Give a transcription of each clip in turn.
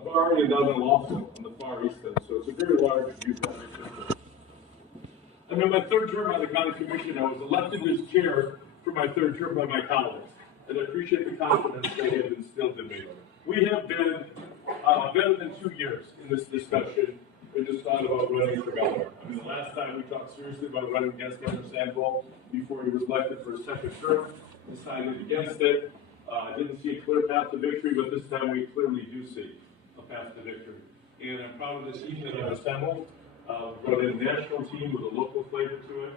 Bar and down in Lawson on the far east end, so it's a very large geographic system. I'm in my third term on the county commission. I was elected as chair for my third term by my colleagues, and I appreciate the confidence they have instilled in me. We have been better than 2 years in this discussion and just thought about running for governor. I mean, the last time we talked seriously about running against Governor Sandvold before he was elected for his second term, decided against it. Didn't see a clear path to victory, but this time we clearly do see a path to victory. And I'm proud of this team that I've assembled. Brought in a national team with a local flavor to it.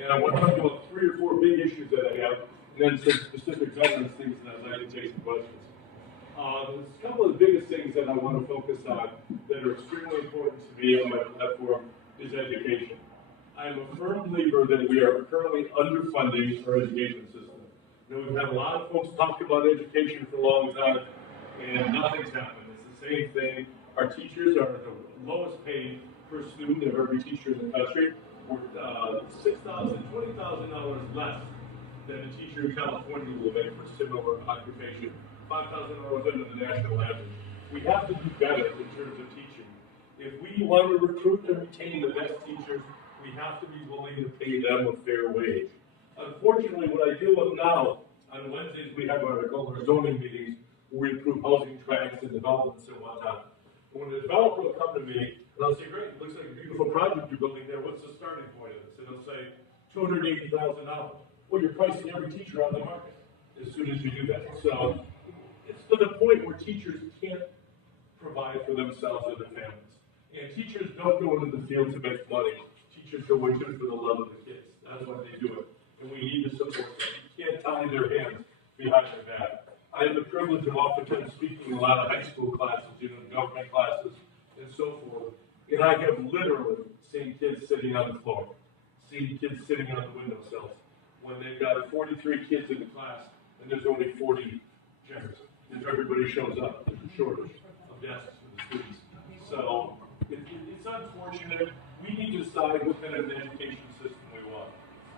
And I want to talk about 3 or 4 big issues that I have, and then some specific governance things that I'd like to take some questions. There's a couple of the biggest things that I want to focus on that are extremely important to me on my platform is education. I am a firm believer that we are currently underfunding our education system. You know, we've had a lot of folks talk about education for a long time, and nothing's happened. It's the same thing. Our teachers are the lowest paid per student of every teacher in the country. We're $6,000, $20,000 less than a teacher in California will make for similar occupation. $5,000 under the national average. We have to do better in terms of teaching. If we want to recruit and retain the best teachers, we have to be willing to pay them a fair wage. Unfortunately, what I deal with now, on Wednesdays we have our zoning meetings where we approve housing tracts and developments and whatnot. When the developer will come to me, and I'll say, great, it looks like a beautiful project you're building there, what's the starting point of this? And they'll say, $280,000. Well, you're pricing every teacher on the market as soon as you do that. So it's to the point where teachers can't provide for themselves or their families. And teachers don't go into the field to make money. Teachers go into it for the love of the kids. That's why they do it. And we need to support them. You can't tie their hands behind their back. I have the privilege of oftentimes speaking in a lot of high school classes, government classes, and so forth. And I have literally seen kids sitting on the floor, seen kids sitting on the windowsills, when they've got 43 kids in the class and there's only 40 chairs. If everybody shows up, there's a shortage of desks for the students. So it's unfortunate. We need to decide what kind of an education system we want.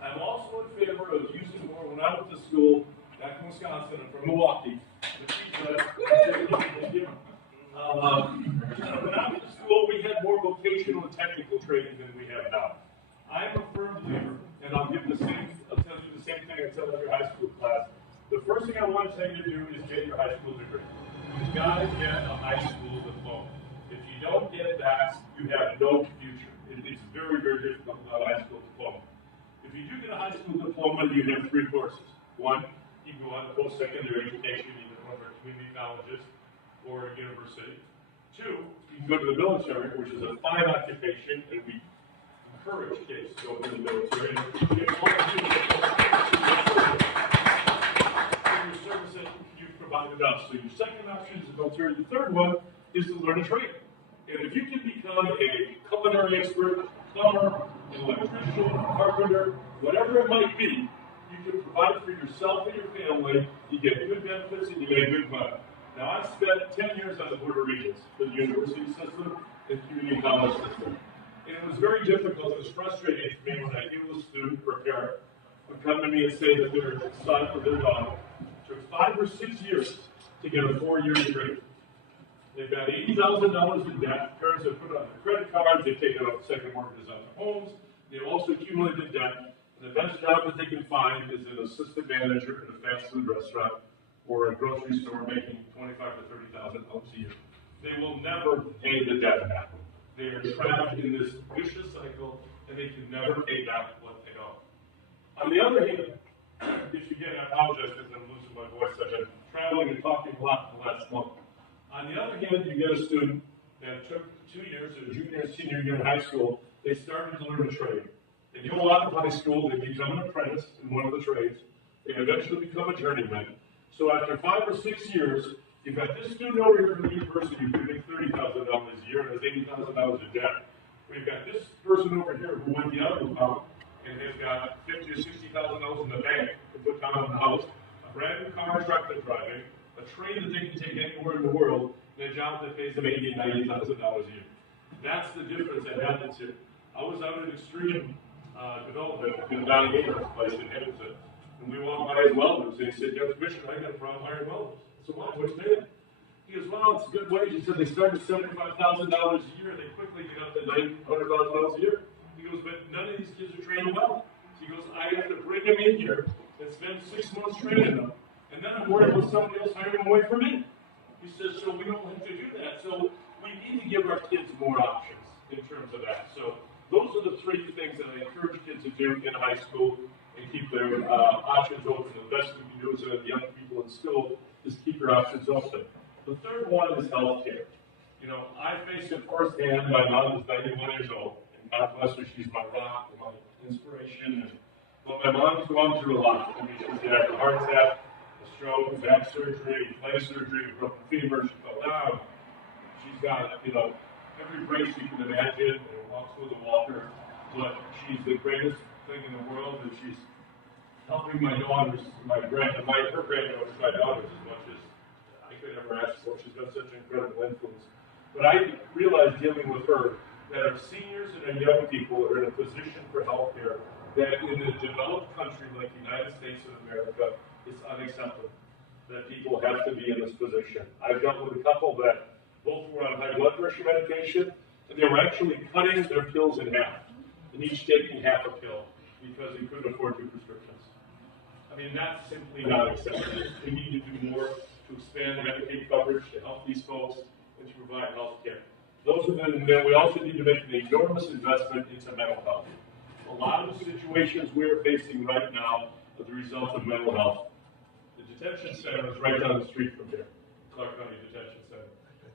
I'm also in favor of using more. When I went to school back in Wisconsin, I'm from Milwaukee. When I went to school, we had more vocational and technical training than we have now. I'm a firm believer, and I'll tell you the same thing I tell every high school class. The first thing I want to tell you to do is get your high school degree. You've got to get a high school diploma. If you don't get that, you have no future. It's very, very difficult without a high school diploma. If you do get a high school diploma, you have 3 courses. 1, you can go on to post-secondary education, either one of our community colleges or a university. 2, you can go to the military, which is a fine occupation, and we encourage kids to go to the military. Services you've provided us. So your second option is the military. The third one is to learn a trade. And if you can become a culinary expert, plumber, an electrician, carpenter, whatever it might be, you can provide for yourself and your family, you get good benefits, and you make good money. Now, I've spent 10 years on the Board of Regents for the university system and community college system. And it was very difficult, it was frustrating for me when I knew a student or parent would come to me and say that their son or their daughter took 5 or 6 years to get a 4-year degree. They've got $80,000 in debt. Parents have put on their credit cards. They've taken out second mortgages on their homes. They've also accumulated debt. And the best job that they can find is an assistant manager in a fast food restaurant or a grocery store making $25,000 to $30,000 a year. They will never pay the debt back. They are trapped in this vicious cycle, and they can never pay back what they owe. On the other hand, if you get, I apologize because I'm losing my voice. I've been traveling and talking a lot in the last month. On the other hand, you get a student that took 2 years, a junior and senior year in high school, they started to learn a trade. They do a lot of high school, they become an apprentice in one of the trades, they eventually become a journeyman. So after 5 or 6 years, you've got this student over here from the university who can make $30,000 a year and has $80,000 in debt. We've got this person over here who went the other route and they've got $50,000 or $60,000 in the bank to put down on the house, a brand new car truck they're driving, a train that they can take anywhere in the world, and a job that pays them $80,000 and $90,000 a year. That's the difference that happened to. I was out at Extreme Development in Donnie Abrams' place in Hamilton, and we walked by his welders, and he said, "Yo, Commissioner, I got a problem hiring welders." I said, "Why? What's bad?" He goes, well, it's a good wage. He said they start at $75,000 a year, and they quickly get up to $900,000 a year. He goes, but none of these kids are trained well. So he goes, I have to bring them in here and spend 6 months training them, and then I'm worried about somebody else hiring them away from me. He says, so we don't have to do that. So we need to give our kids more options in terms of that. So those are the 3 things that I encourage kids to do in high school and keep their options open. The best we can do as young people in school is keep your options open. The third one is healthcare. You know, I faced it firsthand. My mom is 91 years old, and God bless her, she's my rock and my inspiration. But my mom's gone through a lot. I mean, she's had a heart attack, a stroke, back surgery, leg surgery, broken femur. She fell down. She's got, you know, every brace you can imagine, and walks with a walker. But she's the greatest thing in the world, and she's helping my daughters, her granddaughters, my daughters, as much as I could ever ask for. She's got such an incredible influence. But I realized dealing with her that our seniors and our young people are in a position for health care that in a developed country like the United States of America is unacceptable, that people have to be in this position. I've dealt with a couple that both were on high blood pressure medication, and they were actually cutting their pills in half, and each taking half a pill because they couldn't afford 2 prescriptions. I mean, that's simply not acceptable. We need to do more to expand Medicaid coverage to help these folks and to provide health care. Those have been, then we also need to make an enormous investment into mental health. A lot of the situations we're facing right now are the result of mental health. The detention center is right down the street from here, Clark County Detention Center.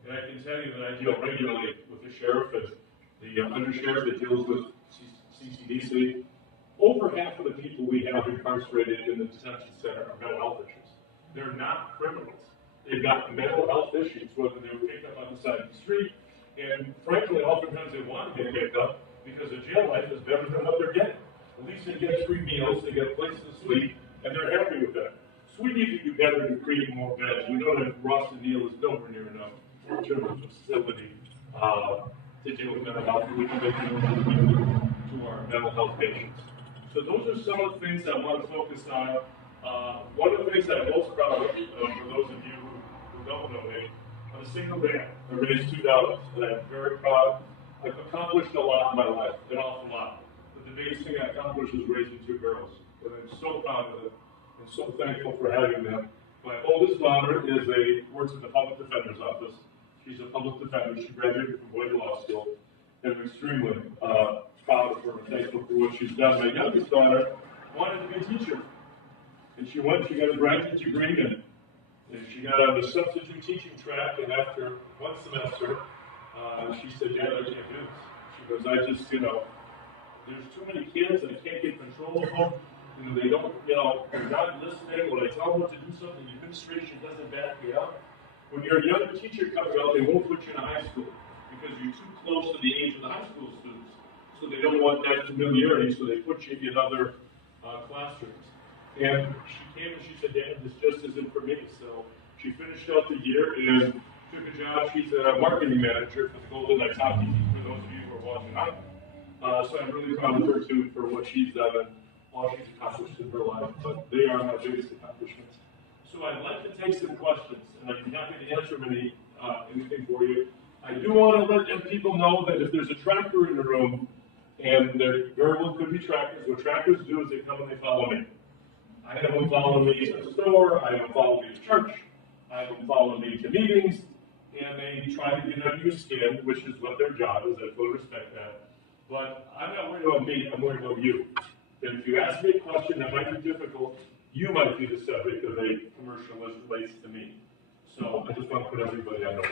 And I can tell you that I deal regularly with the sheriff and the undersheriff that deals with CCDC. Over half of the people we have incarcerated in the detention center are mental health issues. They're not criminals. They've got mental health issues, whether they were picked up on the side of the street, and frankly, oftentimes they want to get picked up because the jail life is better than what they're getting. At least they get free meals, they get a place to sleep, and they're happy with that. So we need to do better in creating more beds. We know that Ross and Neal is nowhere near enough in terms of facility to deal with mental health. We can make it to our mental health patients. So those are some of the things I want to focus on. One of the things that I'm most proud of, for those of you who don't know me, on a single day, I raised $2, and I'm very proud. I've accomplished a lot in my life, an awful lot. But the biggest thing I accomplished was raising 2 girls, and I'm so proud of it, and so thankful for having them. My oldest daughter works at the public defender's office. She's a public defender. She graduated from Boyd Law School, and I'm extremely proud of her and thankful for what she's done. My youngest daughter wanted to be a teacher, and she got a graduate degree, and she got on the substitute teaching track, and after 1 semester, she said, Dad, I can't do this. She goes, there's too many kids, and I can't get control of them. They don't, they're not listening. When I tell them what to do something, the administration doesn't back me up. When you're a young teacher coming out, they won't put you in a high school because you're too close to the age of the high school students. So they don't want that familiarity, so they put you in other classrooms. And she came and she said, Dad, this just isn't for me. So she finished out the year and took a job. She's a marketing manager for the Golden Knights hockey team, for those of you who are watching hockey. So I'm really proud of her, too, for what she's done and all she's accomplished in her life. But they are my biggest accomplishments. So I'd like to take some questions, and I'd be happy to answer anything for you. I do want to let people know that if there's a tracker in the room, and there very well could be trackers, what trackers do is they come and they follow me. I have them follow me to the store, I have them follow me to church, I have them follow me to meetings, and they try to get a news skin, which is what their job is. I fully respect that. But I'm not worried about me, I'm worried about you. And if you ask me a question that might be difficult, you might be the subject of a commercial as it relates to me. So I just want to put everybody on notice.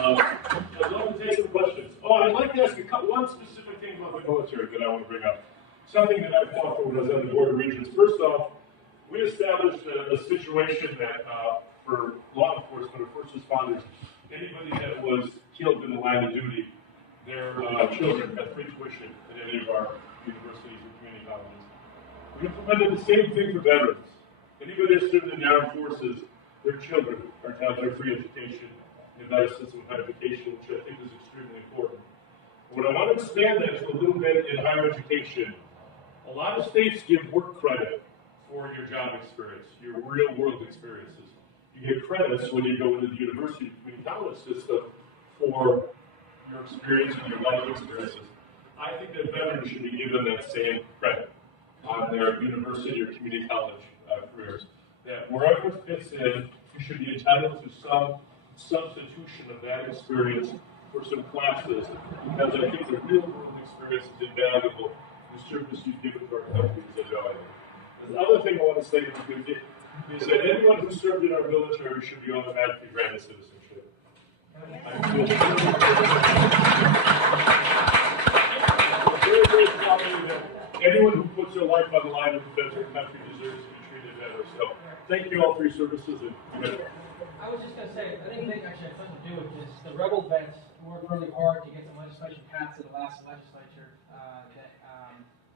I'd love to take some questions. I'd like to ask one specific thing about the military that I want to bring up. Something that I fought for when I was on the Board of Regents. First off, we established a situation that for law enforcement or first responders, anybody that was killed in the line of duty, their children had free tuition at any of our universities and community colleges. We implemented the same thing for veterans. Anybody that's served in the armed forces, their children are to have their free education and medicine and higher education, which I think is extremely important. What I want to expand that to a little bit in higher education. A lot of states give work credit for your job experience, your real world experiences. You get credits when you go into the university community college system for your experience and your life experiences. I think that veterans should be given that same credit on their university or community college careers. That wherever it fits in, you should be entitled to some substitution of that experience for some classes, because I think the real world experience is invaluable. The service you've given to our country is invaluable. The other thing I want to say is that anyone who served in our military should be automatically granted citizenship. Very, very strongly that anyone who puts their life on the line to defend their country deserves to be treated better. So, thank you all for your services. And I was just going to say, I think they actually had something to do with this. The rebel vets worked really hard to get the legislation passed in the last legislature.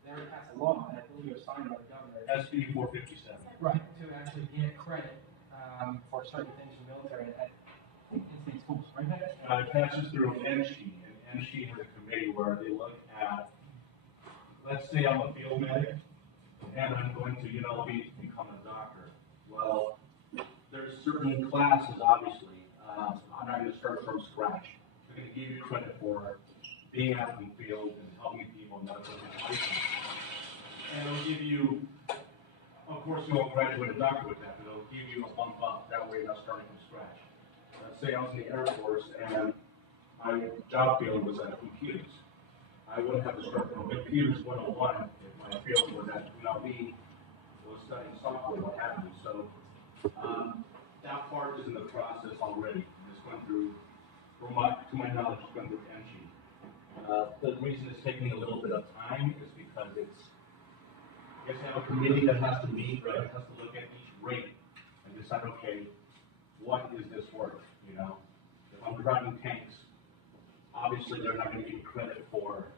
They already passed a law, and I believe it was signed by the governor. SB 457. Right, to actually get credit for certain things in the military at in-state schools, right? It passes through NSHE, and NSHE has a committee where they look at, let's say I'm a field medic, and I'm going to become a doctor. Well, there's certain classes, obviously. I'm not going to start from scratch. They're going to give you credit for being out in the field and helping people in medical education. And it'll give you, of course, you won't graduate a doctor with that, but it'll give you a bump up. That way you're not starting from scratch. Let's say I was in the Air Force and my job field was at computers. I wouldn't have to start from computers 101 if my field was at UNLV, was studying software, what have you. So that part is in the process already. It's going through, to my knowledge, it's going through NG. The reason it's taking a little bit of time is because you have to have a committee that has to meet, right? Has to look at each rate and decide, okay, what is this worth? If I'm driving tanks, obviously they're not going to give you credit for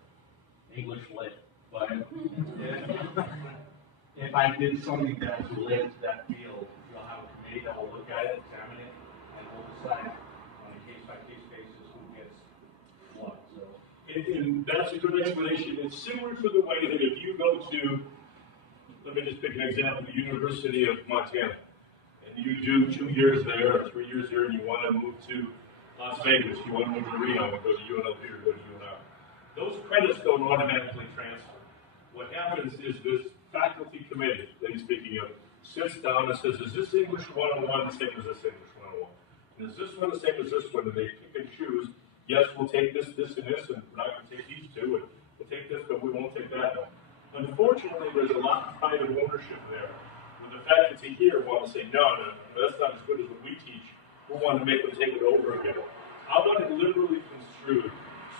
English lit, but if I did something that's related to that field, you'll have a committee that will look at it, examine it, and we'll decide on a case-by-case basis who gets what. So. And that's a good explanation. It's similar to the way that if you go to, let me just pick an example, the University of Montana, and you do 2 years there or 3 years there, and you want to move to Las Vegas, you want to move to Reno and go to UNLV or go to UNR. Those credits don't automatically transfer. What happens is this faculty committee that he's speaking of sits down and says, is this English 101 the same as this English 101? And is this one the same as this one? And they pick and choose, yes, we'll take this, this, and this, and we're not going to take these two, and we'll take this, but we won't take that one. Unfortunately, there's a lot of pride of ownership there. When the faculty here want to say, no, that's not as good as what we teach. We want to make them take it over again. I want it liberally construed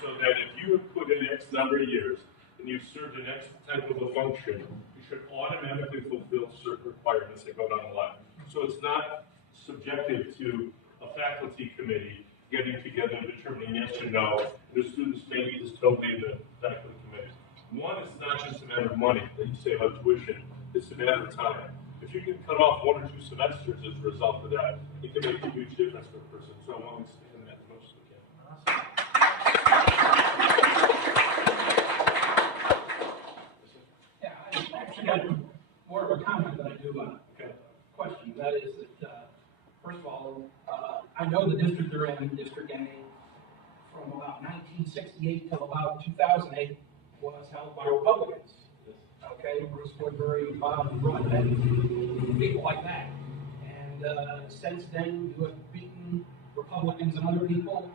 so that if you have put in X number of years and you've served an X type of a function, you should automatically fulfill certain requirements that go down the line. So it's not subjective to a faculty committee getting together and determining yes or no. The students maybe just totally the faculty committee. One, it's not just a matter of money that you save on tuition, it's a matter of time. If you can cut off 1 or 2 semesters as a result of that, it can make a huge difference for a person. So I want to expand that as much as we can. Yeah, I actually got more of a comment than I do a question. That is that, first of all, I know the district they're in, District A, from about 1968 till about 2008 was held by Republicans. Okay, Bruce Woodbury, Bob Rutland, people like that. And since then, you have beaten Republicans and other people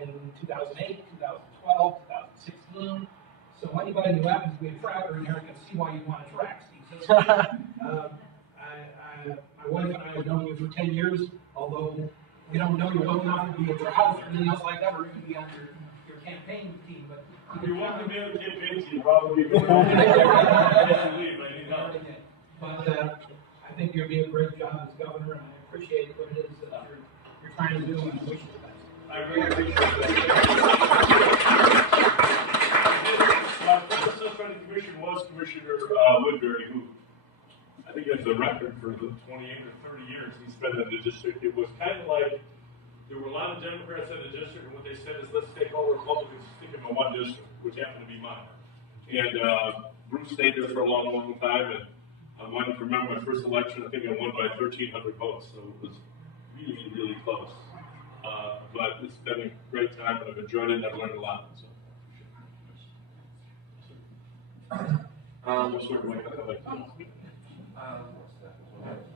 in 2008, 2012, 2016. So anybody who happens to be a tracker in there can see why you want to track, Steve. My wife and I have known you for 10 years, although we don't know you well enough to be at your house or anything else like that, or even be on your campaign team. But if you want to be on the campaign team, probably go. But I think you're doing a great job as governor, and I appreciate what it is that you're trying to do, and I wish you the best. I really appreciate that. My predecessor on the commission was Commissioner Woodbury, who I think has the record for the 28 or 30 years he spent in the district. It was kind of like there were a lot of Democrats in the district, and what they said is, let's take all Republicans and stick them in one district, which happened to be mine. And Bruce stayed there for a long, long time, and I won, remember my first election, I think I won by 1,300 votes, so it was really, really close. But it's been a great time, and I've enjoyed it, and I've learned a lot, so.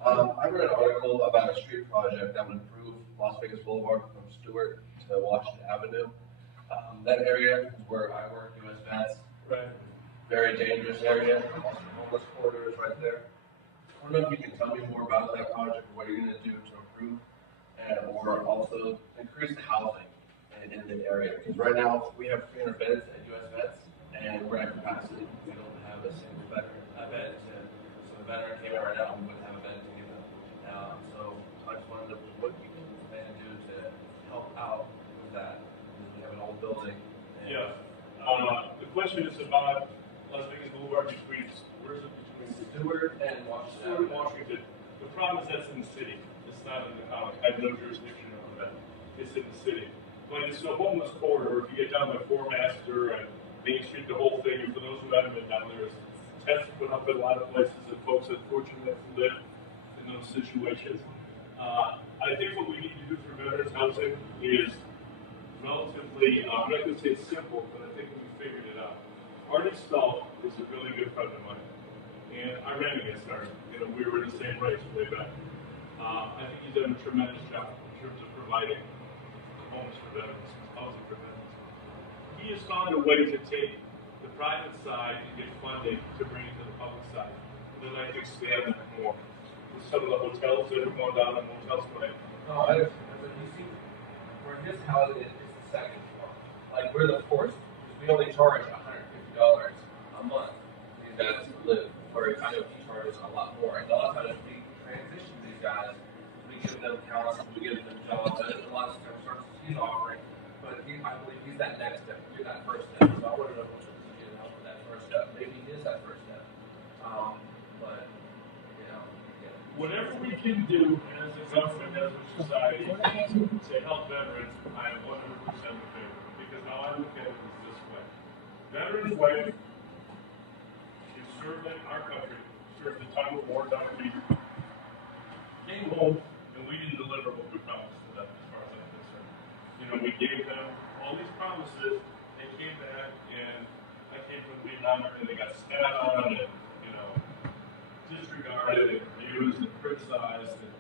I read an article about a street project that would improve Las Vegas Boulevard from Stewart to Washington Avenue. That area is where I work, US Vets. Right. Very dangerous area. Also homeless corridors right there. I don't know if you can tell me more about that project, what you're going to do to improve, or also increase the housing in the area. Because right now we have 300 beds at US Vets, and we're at capacity. We don't have a single bed to, so the veteran came in right now, we wouldn't have a bed to give them. So I just wanted to know what you can plan to do to help out with that. Because we have an old building. Yeah. The question is about Las Vegas Boulevard between, where's it between? Stewart and Washington. Stewart and Washington. The problem is that's in the city. It's not in the county. I have no jurisdiction over that. It's in the city. But it's a homeless corridor. If you get down by Four Master and Main Street, the whole thing, and for those who haven't been down there, is tents put up in a lot of places that folks unfortunately live in those situations. I think what we need to do for veterans housing is relatively, I'm not going to say it's simple, but I think we figured it out. Art Stahl is a really good friend of mine, and I ran against Art. You know, we were in the same race way back. I think he's done a tremendous job in terms of providing homes for veterans, housing for veterans. He has found a way to take the private side and get funding to bring it to the public side. And then I can expand that more. With some of the hotels that have gone down on Motel Spring. No, I understand, but you see, where his housing is the second floor. Like, we're the fourth, we only charge $150 a month. These guys live, where I know he charges a lot more. And a lot of times we transition these guys, we give them counseling, we give them jobs, and a lot of services he's offering. But I believe he's that next step, you're that first step. So I want to know what you can help with that first step. Maybe he is that first step. But, you know, yeah. Whatever we can do as a government, as a society, to help veterans, I am 100% in favor. Because now I look at it as this way. Veterans' wife is served in our country, served the time of war down in Egypt, came home, and we didn't deliver what we promised to them, as far as I'm concerned. You know, we gave them all these promises, they came back, and I came from Vietnam, and they got spat on, and, you know, disregarded and abused and criticized, and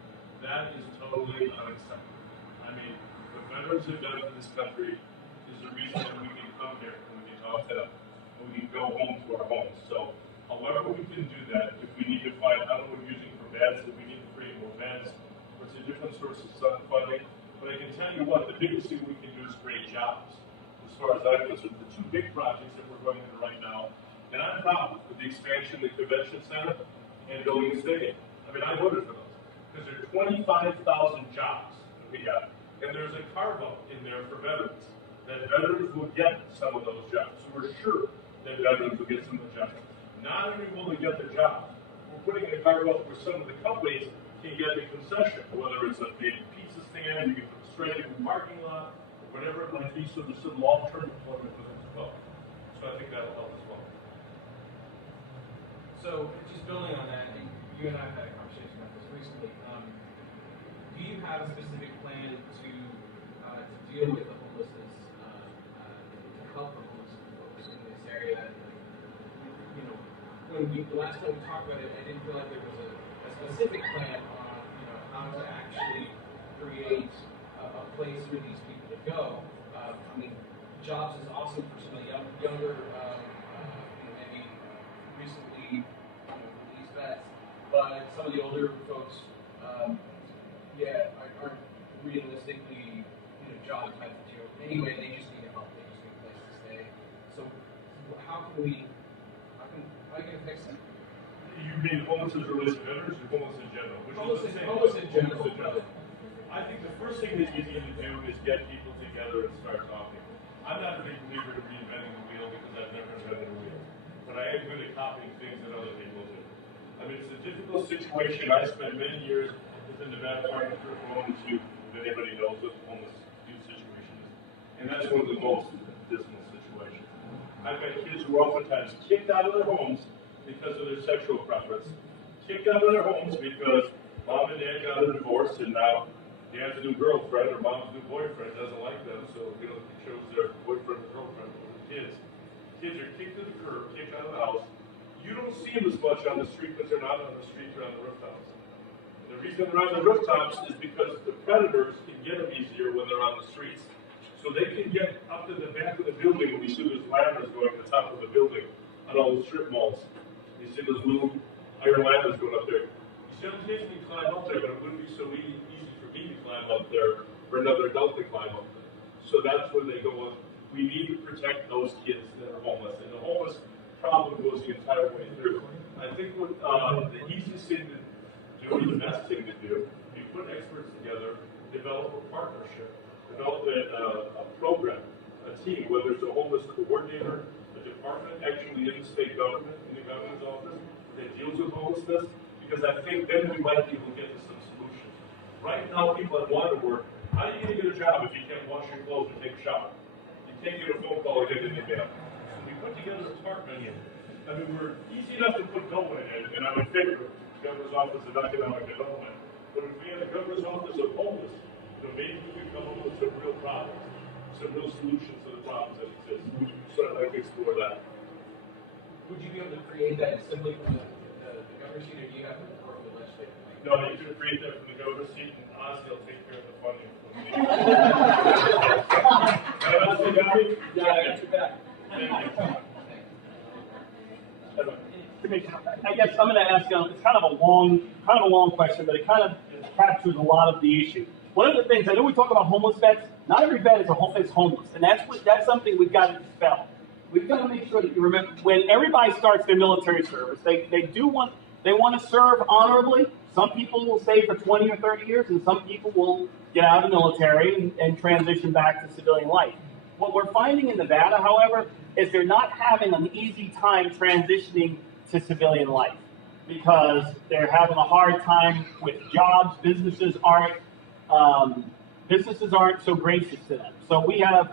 that is totally unacceptable. I mean, what veterans have done in this country is the reason that we can come here and we can talk to them and we can go home to our homes. So, however we can do that, if we need to find, I don't know what we're using for beds, if we need to create more beds, or it's a different source of funding, but I can tell you what, the biggest thing we can do is create jobs. As far as I'm concerned, the two big projects that we're going into right now, and I'm proud with the expansion of the convention center and building a stadium. I mean, I voted for those because there are 25,000 jobs that we got, and there's a carve-out in there for veterans, that veterans will get some of those jobs. So we're sure that veterans will get some of the jobs. Not only will they get the jobs, we're putting a carve-out where some of the companies can get the concession, whether it's a big pizza stand, you can put straight in the parking lot, or whatever it might be, so there's some long-term employment with them as well. So I think that'll help as well. So, just building on that, you and I have had a conversation about this recently. Do you have a specific plan to deal with the homelessness, to help the homeless folks in this area? You know, the last time we talked about it, I didn't feel like there was a specific plan on, you know, how to actually create a place for these people to go. I mean, jobs is awesome for some of the younger, maybe recently, released vets, but some of the older folks, aren't realistically, job type material. Anyway, they just need help. They just need a place to stay. So, how can we fix that? You mean homeless as related to veterans or homeless in general? Homeless in general. I think the first thing that you need to do is get people together and start talking. I'm not a big believer in reinventing the wheel because I've never invented the wheel. But I am good at copying things that other people do. I mean, it's a difficult situation. I spent many years within the Nevada Department of Homeless Youth, if anybody knows what the homeless youth situation is. And that's one of the most dismal situations. I've got kids who are oftentimes kicked out of their homes because of their sexual preference kicked out of their homes because mom and dad got a divorce and now dad's new girlfriend or mom's new boyfriend doesn't like them, so he chose their boyfriend or girlfriend over the kids. Kids are kicked to the curb, kicked out of the house. You don't see them as much on the street because they're not on the streets or on the rooftops. And the reason they're on the rooftops is because the predators can get them easier when they're on the streets. So they can get up to the back of the building when you see those ladders going to the top of the building on all the strip malls. You see those little iron ladders going up there. Young kids can climb up there, but it wouldn't be so easy for me to climb up there for another adult to climb up there. So that's when they go on. We need to protect those kids that are homeless. And the homeless problem goes the entire way through. I think what the easiest thing to do, the best thing to do, you put experts together, develop a partnership, develop a program, a team, whether it's a homeless coordinator, a department actually in the state government, in the governor's office, that deals with homelessness, because I think then we might be able to get to some solutions. Right now, people that want to work, how are you going to get a job if you can't wash your clothes or take a shower? You can't get a phone call or get an email. So we put together a department. I mean, we're easy enough to put dough in it, and I'm in favor of the governor's office of economic development. But if we had a governor's office of homeless, maybe we could come up with some real problems, some real solutions to the problems that exist. So I'd like to explore that. Would you be able to create that simply from the governor's seat, or do you have to work with the legislature? No, you could create that from the governor's seat, and Ozzy will take care of the funding. Yeah, I got your back. I guess I'm going to ask you. It's kind of a long question, but it kind of captures a lot of the issue. One of the things I know we talk about homeless vets. Not every vet is homeless, and that's something we've got to dispel. We've got to make sure that you remember when everybody starts their military service, they want to serve honorably. Some people will stay for 20 or 30 years, and some people will get out of the military and transition back to civilian life. What we're finding in Nevada, however, is they're not having an easy time transitioning to civilian life because they're having a hard time with jobs. Businesses aren't so gracious to them. So we have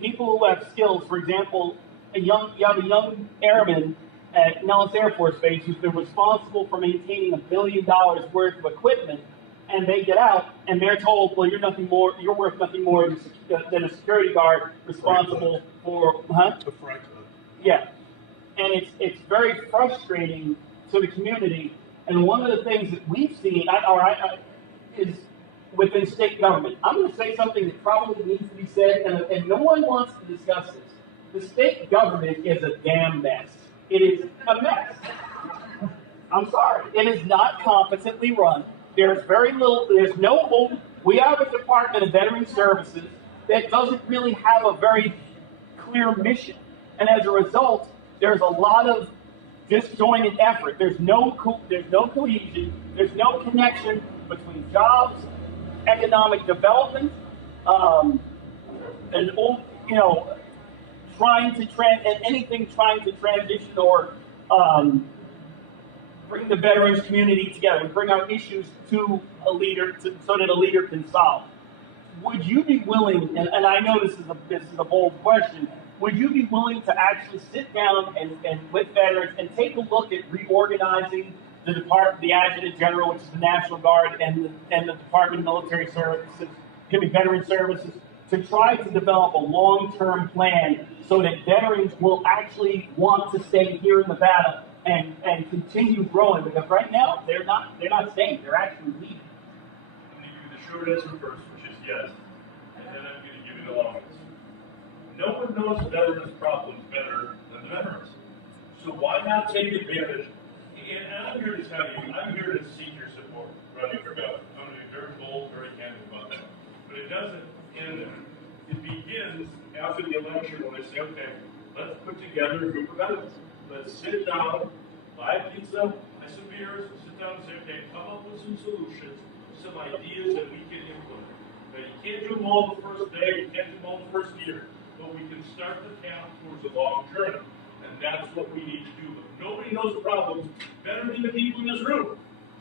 people who have skills. For example, you have a young airman at Nellis Air Force Base who's been responsible for maintaining $1 billion worth of equipment, and they get out and they're told, well, you're worth nothing more than a security guard responsible for, Yeah. And it's very frustrating to the community. And one of the things that we've seen is within state government. I'm going to say something that probably needs to be said, and no one wants to discuss this. The state government is a damn mess. It is a mess. I'm sorry. It is not competently run. There's no hope. We have a Department of Veteran Services that doesn't really have a very clear mission. And as a result, there's a lot of disjointed effort. There's no cohesion. There's no connection between jobs, economic development, and trying to transition or bring the veterans community together and bring our issues to a leader so that a leader can solve. Would you be willing, and I know this is a bold question, would you be willing to actually sit down and with veterans and take a look at reorganizing the Adjutant General, which is the National Guard, and the Department of Military Services, Veteran Services, to try to develop a long-term plan so that veterans will actually want to stay here in Nevada and continue growing? Because right now they're not staying; they're actually leaving. I'm going to give you the short answer first, which is yes, and then I'm going to give you the long answer. No one knows veterans' problems better than the veterans. So why not take advantage? And I'm here to tell you, I'm here to seek your support running for governor. I'm going to be very bold, very candid about that. But it doesn't end there. It begins after the election when I say, okay, let's put together a group of veterans. Let's sit down, buy pizza, buy some beers, sit down and say, okay, come up with some solutions, some ideas that we can implement. Now, you can't do them all the first day, you can't do them all the first year, but we can start the path towards a long journey. And that's what we need to do. But nobody knows the problems better than the people in this room.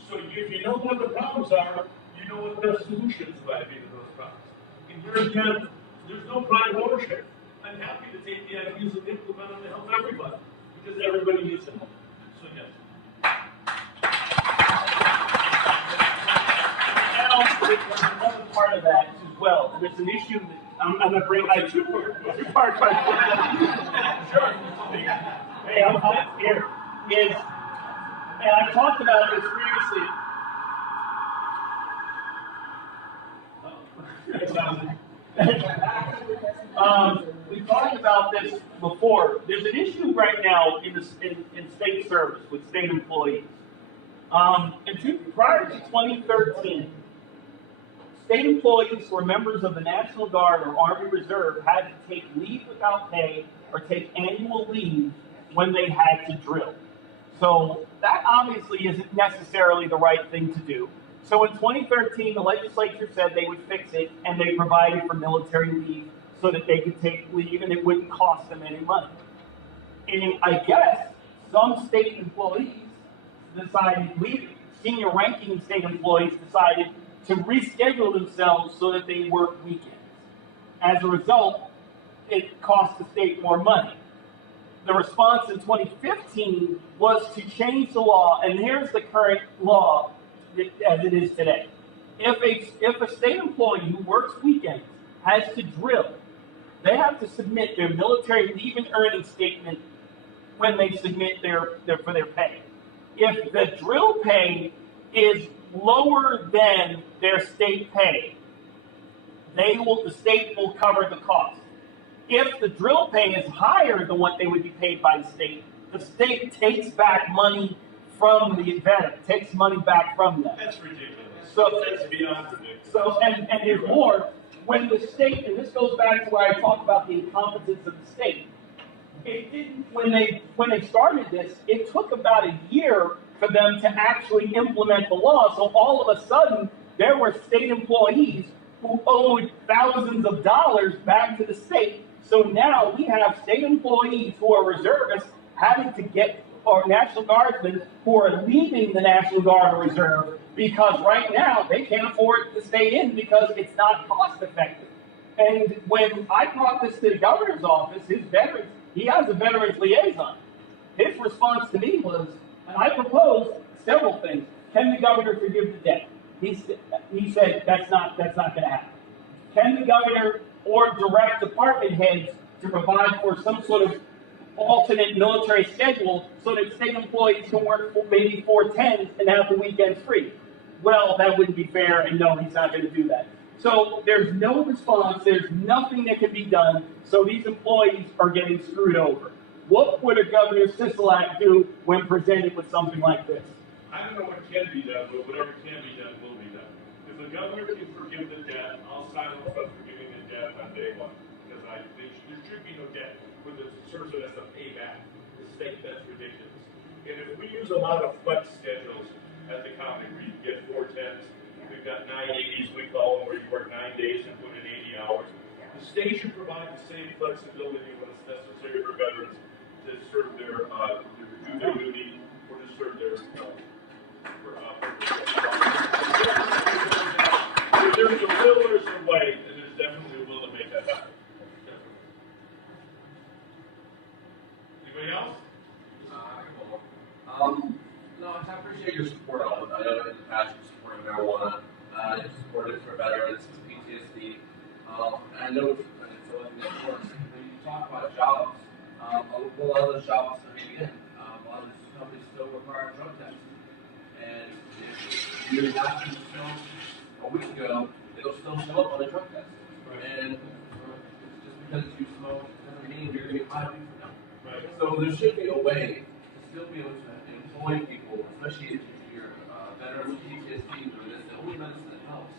So if you know what the problems are, you know what the solutions might be to those problems. And here again, there's no pride of ownership. I'm happy to take the ideas and implement them to help everybody, because everybody needs help. So yes. there's another part of that as well, and it's an issue that I'm gonna bring. Two-part question. Sure. Hey, I'm here. Is, and I've talked about this previously. We talked about this before. There's an issue right now in state service with state employees. Prior to 2013, state employees who are members of the National Guard or Army Reserve had to take leave without pay or take annual leave when they had to drill. So that obviously isn't necessarily the right thing to do. So in 2013, the legislature said they would fix it, and they provided for military leave so that they could take leave and it wouldn't cost them any money. And I guess some state employees decided, senior ranking state employees decided to reschedule themselves so that they work weekends. As a result, it cost the state more money. The response in 2015 was to change the law, and here's the current law as it is today. If a state employee who works weekends has to drill, they have to submit their military leave and earnings statement when they submit for their pay. If the drill pay is lower than their state pay, the state will cover the cost. If the drill pay is higher than what they would be paid by the state takes back money from the veteran, takes money back from them. That's ridiculous. So that's beyond ridiculous. So and there's more. When the state, and this goes back to where I talked about the incompetence of the state. It didn't when they started this, it took about a year for them to actually implement the law. So all of a sudden, there were state employees who owed thousands of dollars back to the state. So now we have state employees who are reservists having to get, or National Guardsmen who are leaving the National Guard or Reserve because right now they can't afford to stay in because it's not cost effective. And when I brought this to the governor's office, he has a veterans liaison. His response to me was, and I proposed several things. Can the governor forgive the debt? He said that's not going to happen. Can the governor or direct department heads to provide for some sort of alternate military schedule so that state employees can work for maybe 4/10s and have the weekends free? Well, that wouldn't be fair, and no, he's not going to do that. So there's no response. There's nothing that can be done. So these employees are getting screwed over. What would a Governor Sisolak do when presented with something like this? I don't know what can be done, but whatever can be done will be done. If the governor can forgive the debt, I'll sign off on forgiving the debt on day one. Because there should be no debt with the serves it as a payback. The state, that's ridiculous. And if we use a lot of flex schedules at the county where you get 4/10s, we've got 980s, we call them, where you work 9 days and put in 80 hours. The state should provide the same flexibility when it's necessary for veterans to serve to do their duty or to serve their if there's a will, there's a way, and there's definitely a will to make that happen. Anybody else? No, I appreciate your support on it. I know in the past you supported marijuana, you supported it for veterans, PTSD. And I know it's something that works. When you talk about jobs, a lot of those jobs are being in. A lot of these companies still require drug tests. And if you asked them to smoke a week ago, they'll still show up on a drug test. Right. And just because you smoke doesn't mean you're going to be 5 weeks from now. Right. So there should be a way to still be able to employ people, especially if you're veterans with PTSD, where this is the only medicine that helps.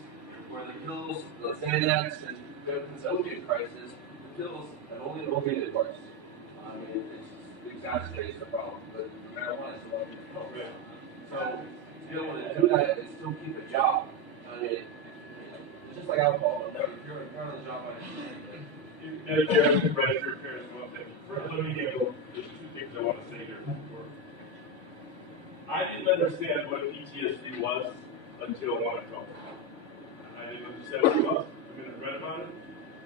Where the pills, the Xanax, and the opiate crisis, the pills have only made it worse. I mean, it exacerbates the problem. But marijuana is the one that helps. Right. So to be able to do that and still keep a job, I mean, it's just like alcohol. If you're in front of the job, I understand. Medicare and registered parents go up there. First, let me handle there's 2 things I want to say here. I didn't understand what PTSD was until 1 o'clock. I didn't understand what it was. I mean, I read about it.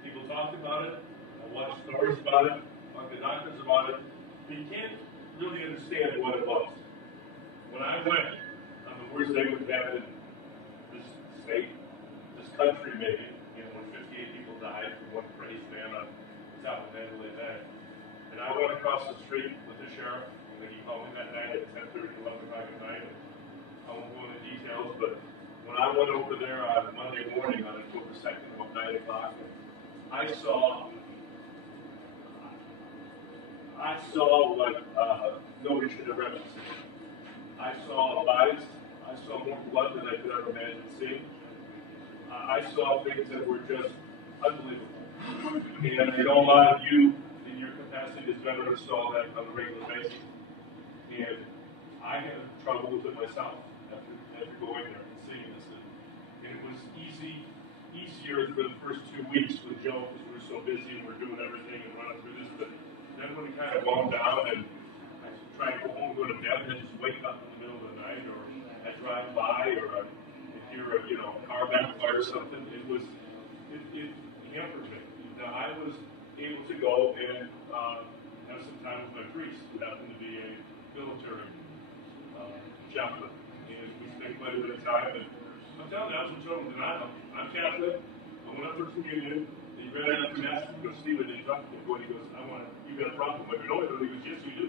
People talked about it. I watched stories about it. Talked to doctors about it. But you can't really understand what it was. When I went on the worst day we've had in this state, country maybe, when 58 people died from one crazed man on top of Mandalay Bay. And I went across the street with the sheriff, and then he called me that night at 10:30, 11 o'clock at night. I won't go into details, but when I went over there on Monday morning on October 2nd, about 9 o'clock, I saw what nobody should have ever seen. I saw bodies. I saw more blood than I could ever imagine seeing. I saw things that were just unbelievable. And I know a lot of you, in your capacity as veterans, saw that on a regular basis. And I had trouble with it myself after going there and seeing this. And it was easier for the first 2 weeks with Joe because we were so busy and we're doing everything and running through this. But then when it kind of wound down and I try to go home, go to bed, and then just wake up in the middle of the night, or I drive by, or I hear a car backfire or something, it hampered me. Now I was able to go and have some time with my priest, who happened to be a military chaplain, and we spent quite a bit of time. And I'm telling you, I was in total denial. I'm Catholic. I went up for communion. He read after Mass. He goes, Stephen, they dropped me. He goes, you got a problem. I go, no, I don't. He goes, yes, you do.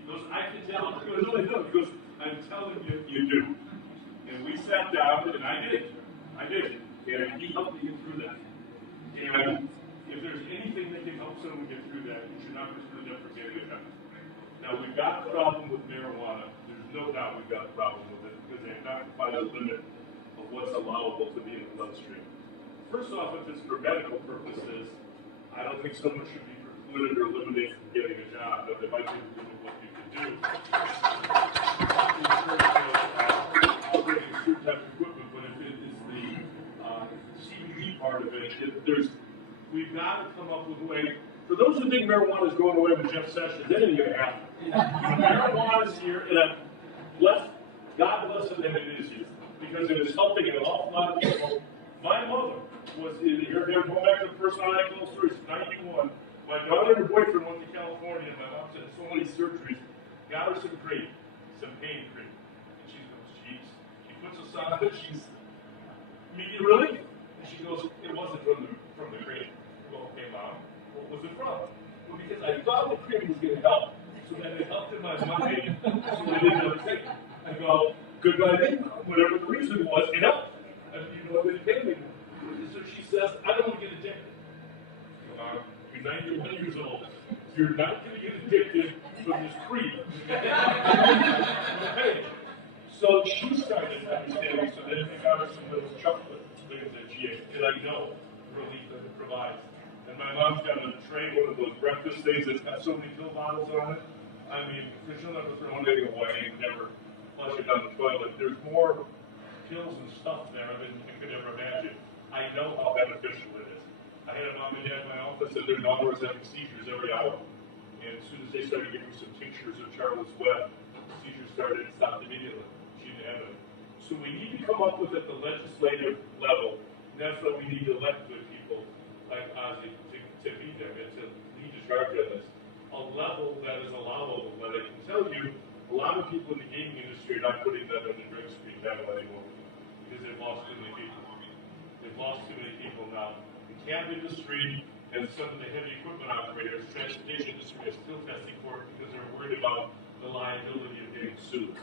He goes, I can tell. He goes, no, I don't. He goes, I'm telling you, you do. And we sat down, and I did. And he helped me get through that. And if there's anything that can help someone get through that, you should not pursue them for getting it done. Now, we've got a problem with marijuana. There's no doubt we've got a problem with it because they have not defined the limit of what's allowable to be in the bloodstream. First off, if it's for medical purposes, I don't think someone should be precluded or limited from getting a job. But they might be limited what you can do. Operating certain type of equipment, but if it is the CBD part of it, we've got to come up with a way. For those who think marijuana is going away with Jeff Sessions, that ain't going to happen. Marijuana is here, and God bless it that it is here, because it is helping an awful lot of people. My mother was here, going back to the person I told stories, 91. My daughter and her boyfriend went to California, and my mom said so many surgeries, got her some cream, some pain cream. And she goes, geez. She puts us on it, she's, really? And she goes, it wasn't from the cream. Well, okay, Mom, what was it from? Well, because I thought the cream was going to help. So then it helped in my mind, so I didn't know the thing. I go, good idea, whatever the reason was, it helped. And you know what they paid me. So she says, I don't want to get addicted. You're 91 years old. You're not going to get addicted from this cream. Okay. So she started understanding, so then they got her some of those chocolate things that she ate, and I know relief that it provides. And my mom's got a tray, one of those breakfast things that's got so many pill bottles on it. I mean, she'll never throw anything away and never flush it down the toilet. There's more pills and stuff there than you could ever imagine. I know how beneficial it is. I had a mom and dad in my office, and their daughter was having seizures every hour. And as soon as they started giving some tinctures of Charlotte's Web, seizures started and stopped immediately. She didn't have it. So we need to come up with at the legislative level, and that's what we need to elect good people like Ozzy to be there and to lead the charge on this. A level that is allowable, that I can tell you, a lot of people in the gaming industry are not putting that on the drug street level anymore because they've lost too many people. They've lost too many people now. The cab industry and some of the heavy equipment operators, transportation industry is still testing for it because they're worried about the liability of getting sued.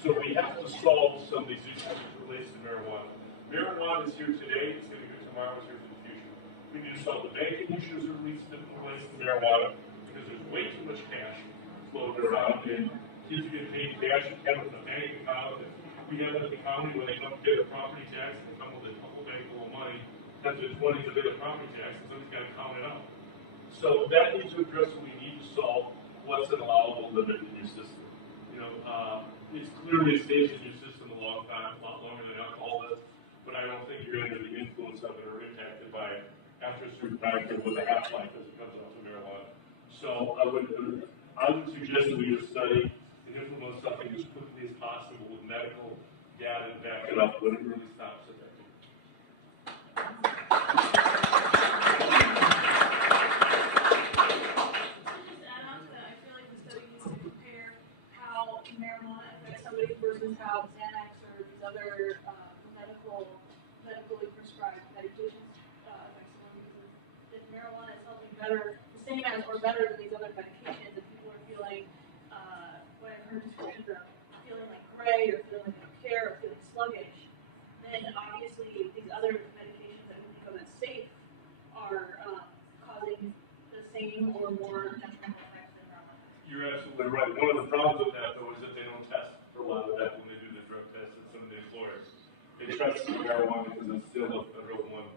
So we have to solve some of these issues as it relates to marijuana. Marijuana is here today, it's going to be tomorrow, it's here for the future. We need to solve the banking issues that relates to marijuana because there's way too much cash floating around and kids are getting paid cash and have it in a bank account. And we have that at the county when they come to get a property tax, they come with a couple bank full of money, that's the 20 to get a property tax, and somebody's got to count it up. So that needs to address what we need to solve what's an allowable limit in your system. It's clearly stays in your system a long time, a lot longer than alcohol does, but I don't think you're under the influence of it or impacted by it after a certain time period with a half-life as it comes off of marijuana. So I would suggest that we do a study and implement something as quickly as possible with medical data to back it up when it really stops it. Marijuana affects somebody versus how Xanax or these other medical medically prescribed medications affect someone because if marijuana is something better, the same as or better than these other medications, and people are feeling, when I've heard descriptions of feeling like gray or feeling like they don't care or feeling sluggish, then obviously these other medications that we think of as safe are causing the same or more detrimental effects than marijuana. You're absolutely right. One of the problems with that, though, is that they don't test for a lot of that when they do the drug tests at some of the employers. They trust marijuana because it's still a federal level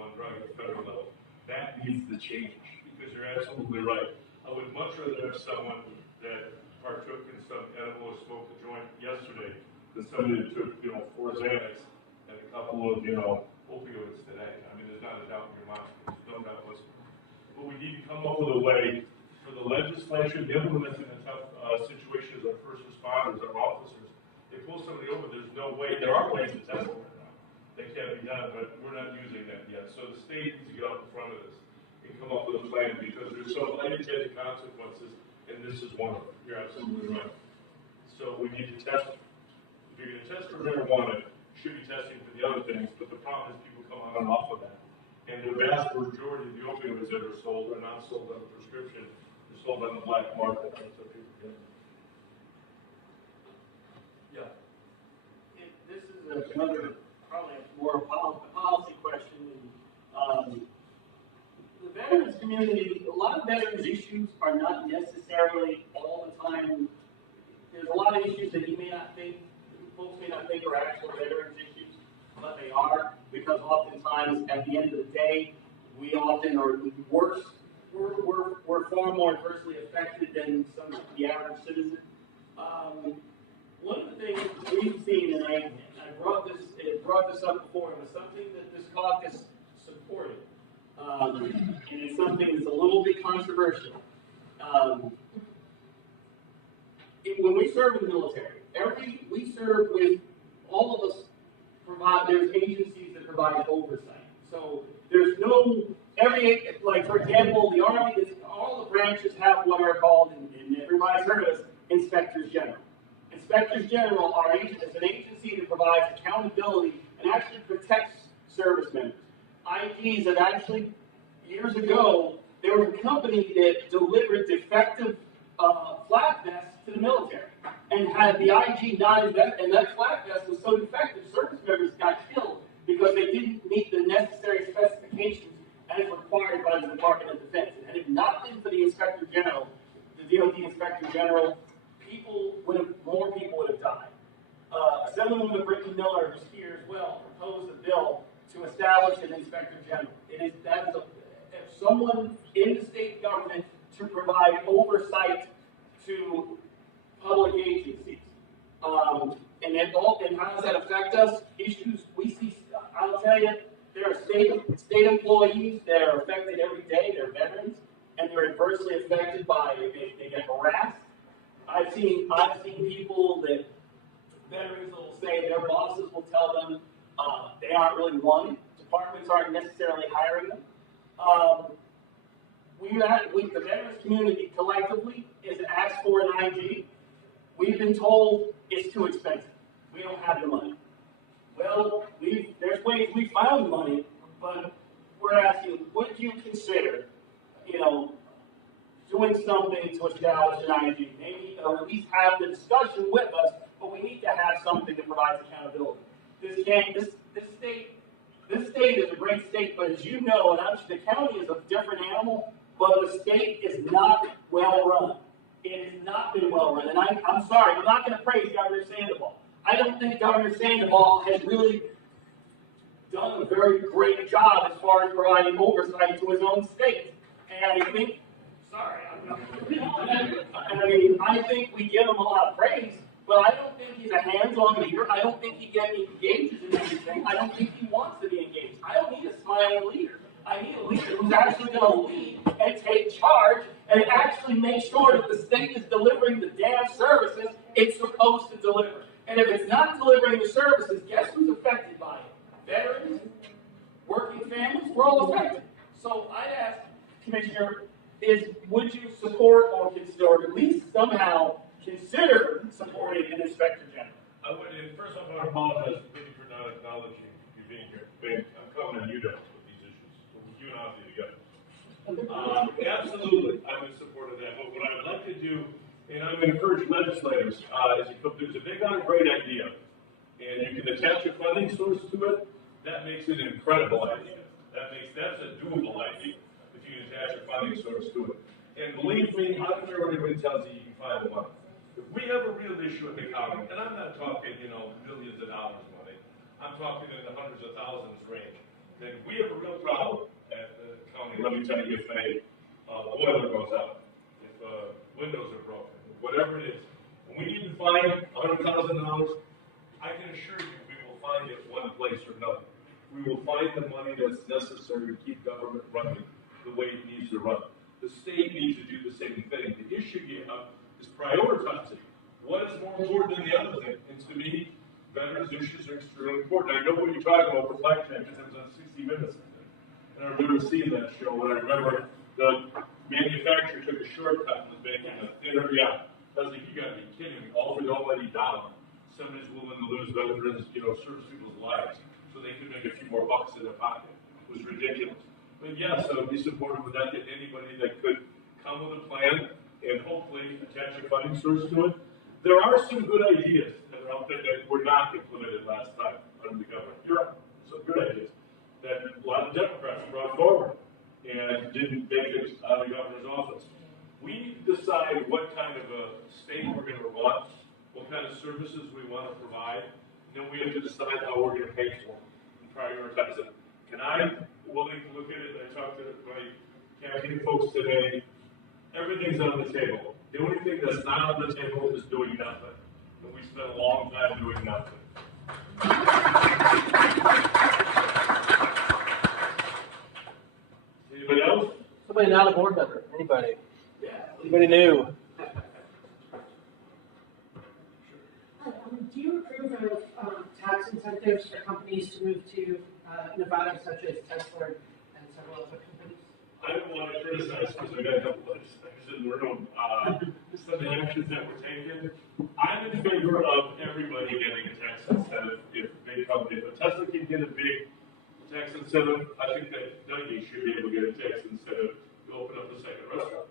one drug at the federal level. That needs to change because you're absolutely right. I would much rather have someone that partook in some edible or smoked a joint yesterday than somebody that took, 4 Xanax and a couple of, opioids today. I mean, there's not a doubt in your mind. There's no doubt whatsoever. But we need to come up with a way for the legislature to implement in a tough situation as our first responders, our officers. They pull somebody over, there's no way. There are ways to test them right now. They can't be done, but we're not using that yet. So the state needs to get up in front of this and come up with a plan because there's so unintended consequences, and this is one of them. You're absolutely right. So we need to test them. If you're going to test for marijuana, you should be testing for the other things, but the problem is people come on and off of that. And the vast majority of the opioids that are sold are not sold on a prescription. They're sold on the black market. That's what people get. Yeah. This is another, probably more policy question. The veterans community, a lot of veterans issues are not necessarily all the time. There's a lot of issues that you may not think, folks may not think are actual veterans issues, but they are, because oftentimes at the end of the day, we often are worse. We're far more adversely affected than some of the average citizen. One of the things we've seen, and I brought this up before, and it was something that this caucus supported, and it's something that's a little bit controversial. When we serve in the military, we serve with all of us. There's agencies that provide oversight. So there's like for example, the Army, all the branches have what are called, and everybody's heard of this, inspectors general. Inspectors general are an agency that provides accountability and actually protects service members. IGs have actually, years ago, there was a company that delivered defective flak vests to the military. And had the IG not invested, and that flak vest was so defective, service members got killed because they didn't meet the necessary specifications as required by the Department of Defense. And had it not been for the Inspector General, the DoD Inspector General, more people would have died. Assemblywoman Brittany Miller, who's here as well, proposed a bill to establish an Inspector General. That is someone in the state government to provide oversight to public agencies. And how does that affect us? Issues we see, I'll tell you, there are state employees that are affected every day. They're veterans, and they're adversely affected by they get harassed. I've seen people that veterans will say their bosses will tell them they aren't really wanted. Departments aren't necessarily hiring them. The veterans community collectively is asked for an IG. We've been told it's too expensive. We don't have the money. Well, there's ways we found the money, but we're asking, would you consider, doing something to establish an IG? Maybe, or at least have the discussion with us, but we need to have something that provides accountability. This state is a great state, but as you know, and the county is a different animal, but the state is not well run. It has not been well run. And I'm sorry, I'm not going to praise Governor Sandoval. I don't think Governor Sandoval has really done a very great job as far as providing oversight to his own state. And I think, I think we give him a lot of praise, but I don't think he's a hands-on leader. I don't think he engages in anything. I don't think he wants to be engaged. I don't need a smiling leader. I need a leader who's actually going to lead and take charge and actually make sure that the state is delivering the damn services it's supposed to deliver. And if it's not delivering the services, guess who's affected by it? Veterans, working families, we're all affected. So I ask, Commissioner, would you support or consider, or at least somehow consider supporting an Inspector General? I would, first off, I want to apologize for not acknowledging being here. Ben, I'm coming on you to with these issues. You and I'll be together. Absolutely, I'm in support of that. But what I would like to do, and I'm going to encourage legislators, as you come through, if they got a great idea, and you can attach a funding source to it, that makes it an incredible idea. That's a doable idea, if you can attach a funding source to it. And believe me, I don't care what anybody tells you, you can find the money. If we have a real issue in the county, and I'm not talking, millions of dollars money, I'm talking in the hundreds of thousands range, then if we have a real problem at the county, let me tell you, if a boiler goes out, if windows are broken, whatever it is, and we need to find $100,000, I can assure you we will find it one place or another. We will find the money that's necessary to keep government running the way it needs to run. The state needs to do the same thing. The issue you have is prioritizing. What is more important than the other thing? And to me, veterans issues are extremely important. I know what you're talking about for blackjack because it was on 60 Minutes. And I remember seeing that show, and I remember the manufacturer took a shortcut and was making a thinner yacht. I was like, you gotta be kidding me. All for the almighty dollar. Somebody's willing to lose veterans, service people's lives so they could make a few more bucks in their pocket. It was ridiculous. But yes, I would be supportive of that, anybody that could come with a plan and hopefully attach a funding source to it. There are some good ideas that are out there that were not implemented last time under the government. You're right, some good ideas that a lot of Democrats brought forward and didn't make it out of the governor's office. We need to decide what kind of a state we're going to run, what kind of services we want to provide, and then we have to decide how we're going to pay for them and prioritize it. And I'm willing to look at it, I talked to my campaign folks today, everything's on the table. The only thing that's not on the table is doing nothing. And we spent a long time doing nothing. Anybody else? Somebody not a board member. Anybody? Yeah. Anybody new? Do you approve of tax incentives for companies to move to Nevada, such as Tesla and several other companies? I don't want to criticize because I got a couple of legislators in the room. Some of the actions that were taken. I'm in favor of everybody getting a tax incentive if big company. If Tesla can get a big tax incentive, I think that Dougie should be able to get a tax incentive to open up the second restaurant.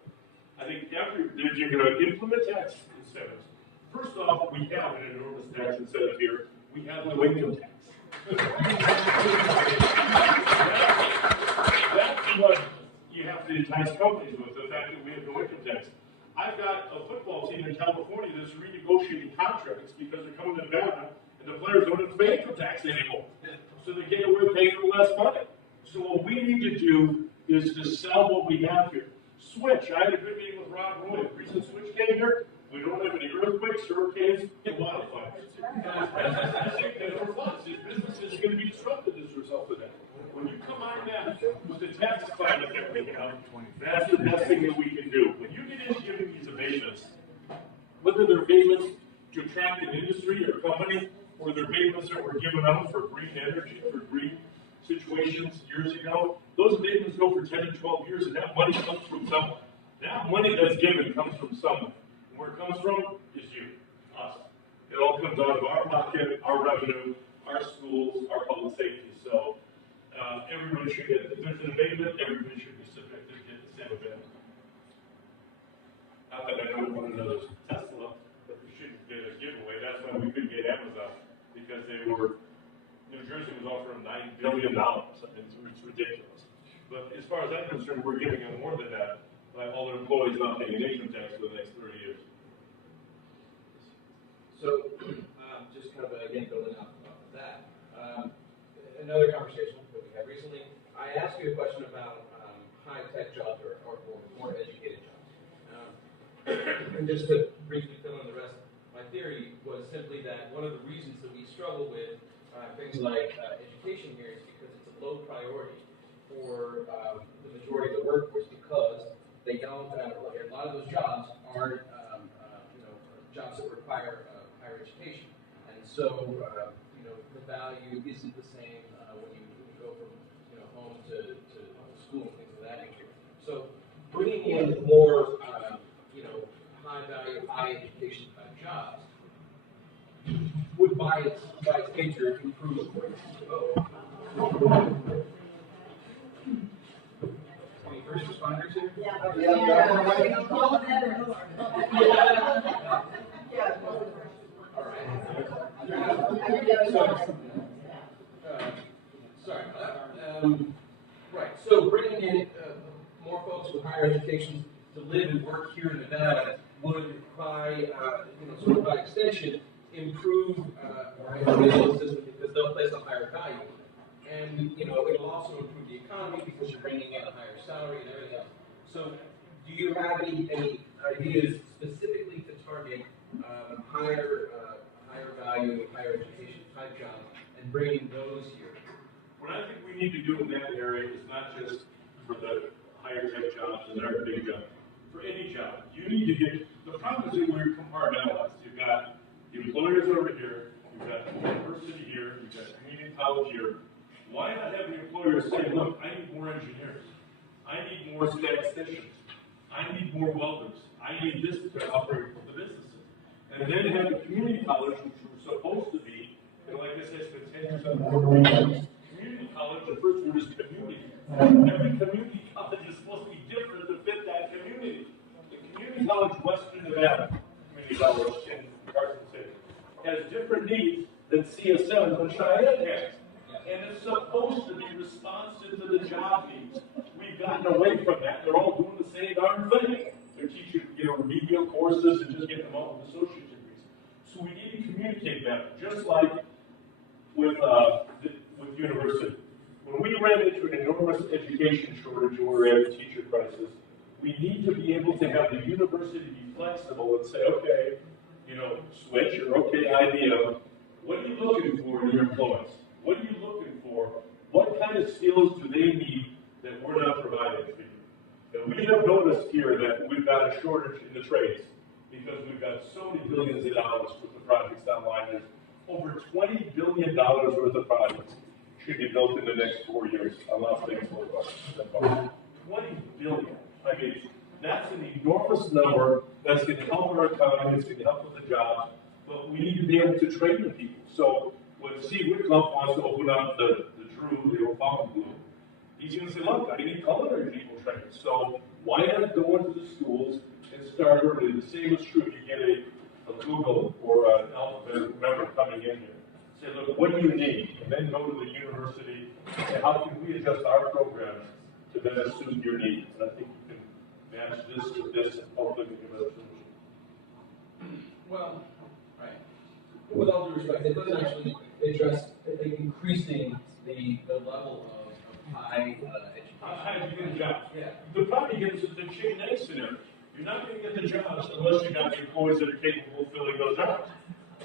I think if you're going to implement tax incentives, first off, we have an enormous tax incentive here. We have no income tax. That's what you have to entice companies with, the fact that we have no income tax. I've got a football team in California that's renegotiating contracts because they're coming to Nevada and the players don't have to pay income tax anymore. So they get away with paying them less money. So what we need to do is to sell what we have here. Switch. I had a good meeting with Rob Roy. The reason Switch came here, we don't have any earthquakes, hurricanes, and wildfires. Business is going to be disrupted as a result of that. When you combine that with the tax climate that we have, that's the best thing that we can do. When you get into giving these abatements, whether they're abatements to attract an industry or company, or they're abatements that were given out for green energy, for green situations years ago, those abatements go for 10 to 12 years, and that money comes from someone. That money that's given comes from someone. And where it comes from is you, us. It all comes out of our pocket, our revenue, our schools, our public safety. So everybody should get, if there's an abatement, everybody should be subject to get the same abatement. Not that I don't want another Tesla, but we shouldn't get a giveaway. That's why we couldn't get Amazon, because New Jersey was offering $9 billion. I mean, it's ridiculous. But as far as I'm concerned, we're giving them more than that by all their employees not paying income tax for the next 30 years. So, just kind of again building off of that, another conversation that we had recently, I asked you a question about high-tech jobs or more educated jobs. And just to briefly fill in the rest, my theory was simply that one of the reasons that we struggle with things like education here is because it's a low priority for the majority of the workforce, because they don't, a lot of those jobs aren't, jobs that require higher education. And so, the value isn't the same when you go from, home to school and things of that nature. So, bringing in more, high value, high education type jobs would by its nature improve Sorry about that. Right, so bringing in more folks with higher education to live and work here in Nevada would, sort of by extension, improve our educational system because they'll place a higher value. And, it'll also improve the economy because you're bringing in a higher salary and everything else. So, do you have any ideas specifically to target higher value, higher education type jobs and bringing those here? What I think we need to do in that area is not just for the higher tech jobs and our big jobs. For any job, you need to get, the problem is that we're compartmentalized. You've got the employers over here, you've got the university here, you've got community college here. Why not have the employers say, look, I need more engineers, I need more statisticians, I need more welders, I need this to operate for the businesses. And then have the community college, which we're supposed to be, and like I said, it's been 10 years on board. Community college, the first word is community. Every community college is supposed to be different to fit that community. The community college Western Nevada Community College in Carson City has different needs than CSM and Cheyenne has. And it's supposed to be responsive to the job needs. We've gotten away from that. They're all doing the same darn thing. They're teaching, remedial courses and just getting them all with associate degrees. So we need to communicate better, just like with university. When we ran into an enormous education shortage and we were at a teacher crisis, we need to be able to have the university be flexible and say, okay, switch or okay, IBM, what are you looking for in your employees? What are you looking for? What kind of skills do they need that we're not providing for you? And we have noticed here that we've got a shortage in the trades because we've got so many billions of dollars with the projects online. There's over $20 billion worth of projects should be built in the next 4 years, unless things look like 20 billion. I mean, that's an enormous number that's going to help our economy, it's going to help with the jobs, but we need to be able to train the people. So when Steve Whitlock wants to open up the Drew, the Obama Blue, he's going to say, look, I need culinary people trained. So why not go into the schools and start early? The same is true if you get a Google or an Alphabet member coming in here. Say, look, what do you need? And then go to the university and say, how can we adjust our programs to better suit your needs? And I think you can match this with this and hopefully we can better solution. Well, right. With all due respect, it doesn't actually address increasing the level of high education. High education jobs. Yeah. The problem is the chicken egg scenario. You're not going to get the jobs unless you got the employees that are capable of filling those jobs.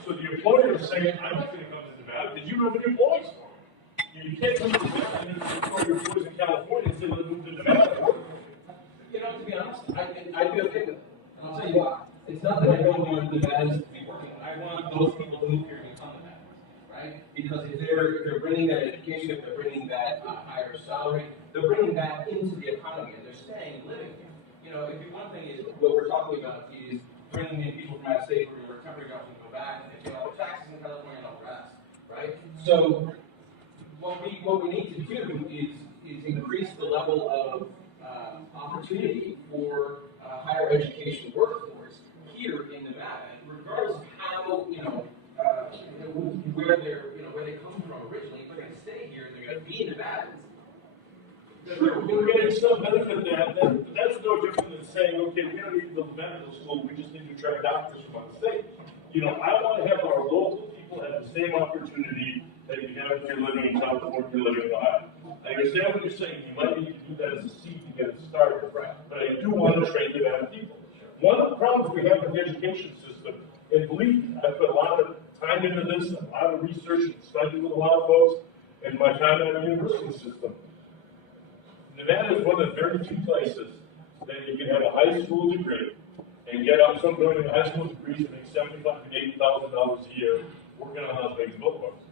So the employer is saying, I'm not going to come to Nevada. Did you have any employees for me? You can't come to Nevada and then employ your employees in California and say, let's move to Nevada. To be honest, I'd be okay with it. And I'll tell you why. It's not that I don't want Nevadans to be working. I want those people to move here and become Nevadans, right? Because if they're bringing that education, if they're bringing that higher salary, they're bringing that into the economy and they're staying and living here. One thing is what we're talking about is bringing in people from out of state who are temporary jobs and go back and they pay all the taxes in California and all the rest, right? So what we need to do is increase the level of opportunity for higher education workforce here in Nevada, regardless of how where they come from originally. If they're going to stay here, they're going to be Nevadans. Sure, we're getting some benefit there. That's no different than saying, okay, we don't need the medical school, we just need to attract doctors from out of state. I want to have our local people have the same opportunity that you have if you're living in California, if you're living in Ohio. I understand what you're saying, you might need to do that as a seed to get it started, but I do want to train Nevada people. One of the problems we have with the education system, and believe me, I put a lot of time into this, a lot of research and study with a lot of folks, and my time in the university system. Nevada is one of the very few places that you can have a high school degree and get out some going to high school degrees and make $75,000 to $80,000 a year working on Las Vegas bookbooks.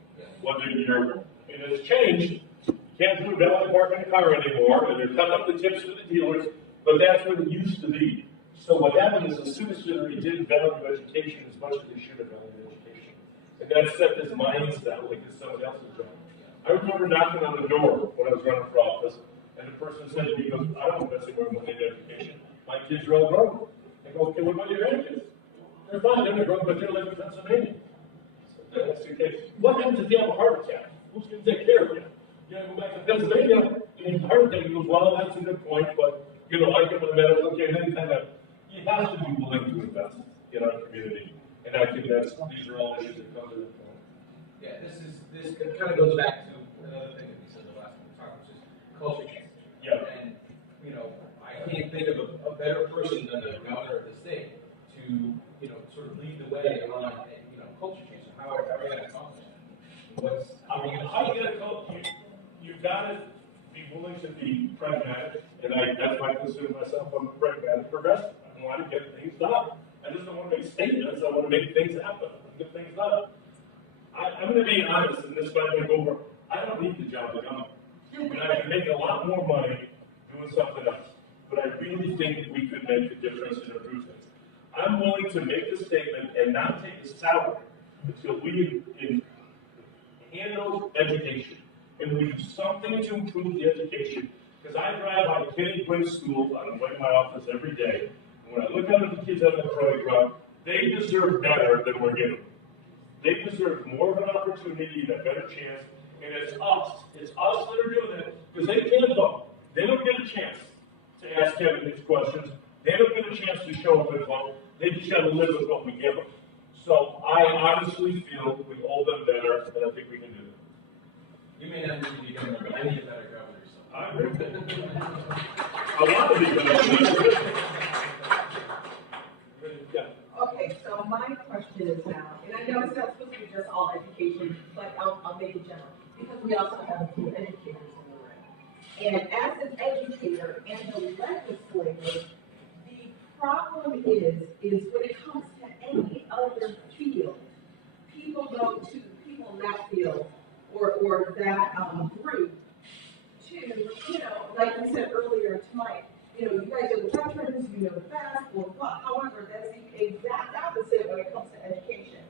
Whether it has changed, you can't do a valid apartment car anymore, and they're cutting up the tips for the dealers, but that's what it used to be. So what happened is the citizenry didn't value education as much as they should have valued education. And that set this mindset like it's somebody else's job. I remember knocking on the door when I was running for office, and the person said to me, he goes, I don't invest in money in education. My kids are all grown. I go, okay, what about your grandkids? They're fine, they're grown, but they live in Pennsylvania. So that's okay. What happens if you have a heart attack? Who's going to take care of you? You gotta go back to Pennsylvania, and the heart attack, he goes, well, that's a good point, but, I get my medical care, and then kind of, you have to be willing to invest in our community. And I think these are all issues that come to that point. Yeah, this kind of goes back to another thing that we said the last time we talked, which is culture change. Yeah. And, I can't think of a better person than the governor of the state to, sort of lead the way on, culture change. And how are we going to accomplish that? How you gonna go? You've got to be willing to be pragmatic, and that's why I consider myself a pragmatic progressive. I want to get things done. I just don't want to make statements. I want to make things happen, get things done. I'm going to be honest, and this might go over. I don't need the job that I'm in. And I can make a lot more money doing something else. But I really think we could make a difference and improve things. I'm willing to make the statement and not take a salary until we handle education. And we do something to improve the education. Because I drive by Kenny Quinn's school on the way to my office every day. And when I look out at the kids on the playground, they deserve better than we're giving them. They deserve more of an opportunity and a better chance. And it's us that are doing it, because they can't vote. They don't get a chance to ask candidates questions. They don't get a chance to show up and vote. They just got to live with what we give them. So I honestly feel we owe them better, and I think we can do it. You may not need to be governor, but I need a better governor. So. I agree. A lot of these better. Yeah. Okay, so my question is now, and I know it's not supposed to be just all education, but I'll make it general, because we also have a few educators in the room. And as an educator and a legislator, the problem is when it comes to any other field, people go to people in that field or that group to, like we said earlier tonight, you guys are the veterans, you know the best, but however, that's the exact opposite when it comes to education.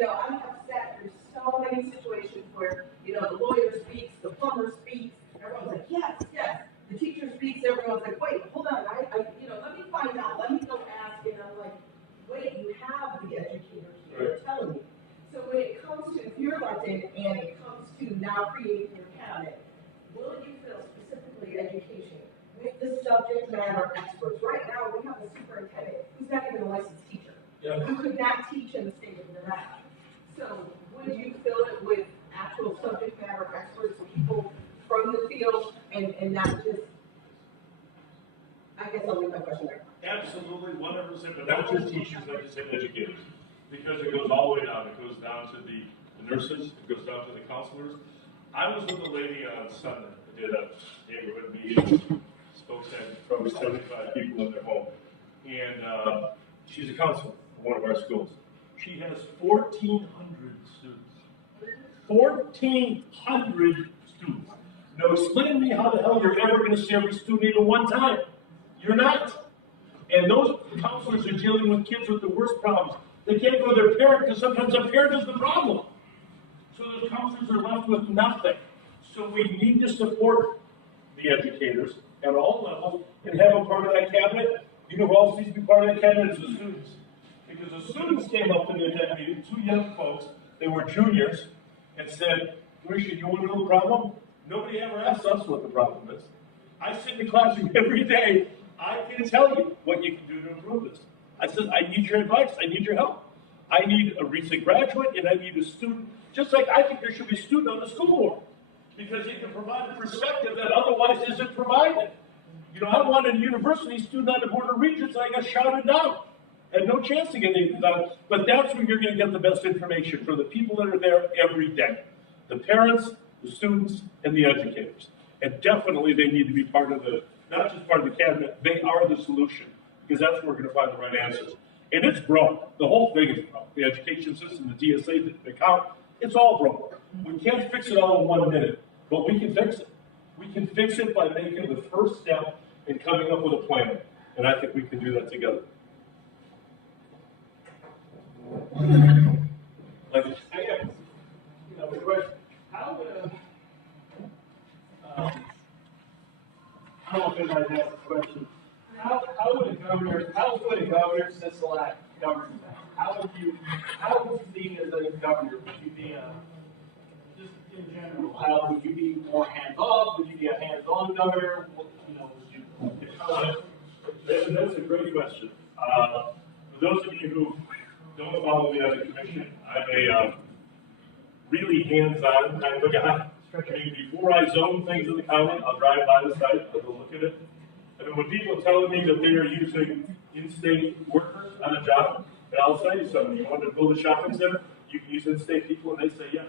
I have sat through so many situations where, the lawyer speaks, the plumber speaks, everyone's like, yes, yes. The teacher speaks, everyone's like, wait, hold on, let me find out, let me go ask, and I'm like, wait, you have the educator here telling me. So when it comes to, if you're elected and it comes to now creating your cabinet, will you feel specifically education with the subject matter experts? Right now, we have a superintendent who's not even a licensed teacher, who could not teach in the state of Nevada. So would you fill it with actual subject matter experts, people from the field, and not just, I guess I'll leave my question there. Absolutely, 100%, but not just teachers, like you said, educators. Because it goes all the way down. It goes down to the nurses, it goes down to the counselors. I was with a lady on Sunday, I did a neighborhood meeting, folks had probably 75 people in their home. And she's a counselor for one of our schools. She has 1,400 students. 1,400 students. Now explain to me how the hell you're ever going to see every student at one time. You're not. And those counselors are dealing with kids with the worst problems. They can't go to their parent because sometimes their parent is the problem. So those counselors are left with nothing. So we need to support the educators at all levels and have them part of that cabinet. Who else needs to be part of that cabinet? Is the students. Because the students came up to me at that meeting, two young folks, they were juniors, and said, Commissioner, you want to know the problem? Nobody ever asks us what the problem is. I sit in the classroom every day. I can tell you what you can do to improve this. I said, I need your advice. I need your help. I need a recent graduate, and I need a student. Just like I think there should be a student on the school board, because they can provide a perspective that otherwise isn't provided. I wanted a university student on the Board of Regents, and I got shouted down. Had no chance to get anything done. But that's where you're going to get the best information for the people that are there every day. The parents, the students, and the educators. And definitely they need to be part of not just part of the cabinet, they are the solution. Because that's where we're going to find the right answers. And it's broke. The whole thing is broke. The education system, the DSA, the count, it's all broke. We can't fix it all in 1 minute, but we can fix it. We can fix it by making the first step and coming up with a plan. And I think we can do that together. I have, a question. How I don't know if anybody's asked a question. How would a governor Sisolak govern that? How would you be as a governor? Would you be just in general, how would you be more hands-off? Would you be a hands-on governor? That's a great question. For those of you who don't follow me on the commission, I'm a really hands-on kind of a guy. I mean, before I zone things in the county, I'll drive by the site, I'll go look at it. And when people are telling me that they are using in-state workers on a job, and I'll tell you something, you want to build a shopping center, you can use in-state people, and they say yes.